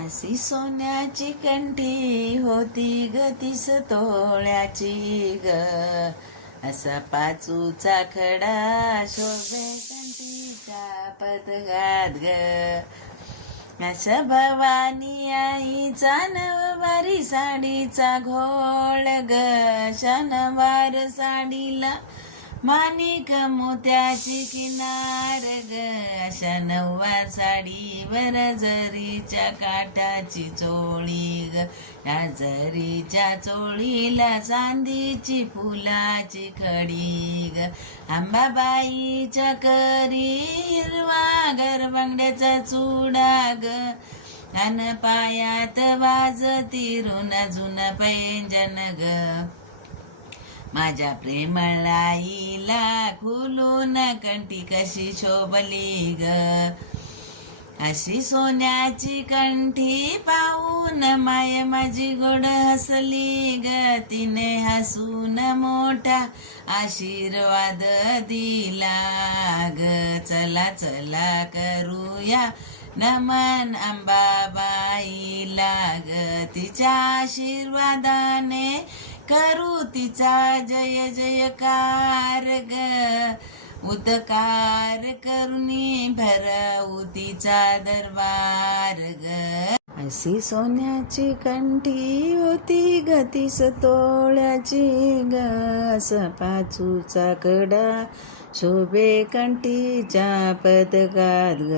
अशी सोन्याची कंठी होती ग 30 तोळ्याची ग. असा पाचूचा खडा शोभे कंठीच्या पदरात ग. अशा भवानी आईचा नववारी साडीचा घोळ ग. अशा नवार साडीला माणिक मोत्याची किनार ग. अशा नववार साडीवर जरीच्या काठाची चोळी ग. या जरीच्या चोळीला चांदीची फुलाची खडी ग. अंबाबाईच्या करी हिरवा गरबांगड्याचा चुडा ग. अन पायात वाजती ऋण जुन पैंजन ग. माझ्या प्रेमळाईला खुलून कंठी कशी शोभली ग. अशी सोन्याची कंठी पाहून माय माझी गोड हसली ग. तिने हसून मोठा आशीर्वाद दिला ग. चला चला करूया नमन अंबाबाईला ग. तिच्या आशीर्वादाने करू तिचा जय जयकार ग. उद्कार करुनी भरवू तिचा दरबार ग. अशी सोन्याची कंठी होती ग 30 तोळ्याची ग. असा पाचूचा कडा शोभे कंठीच्या पदकात ग.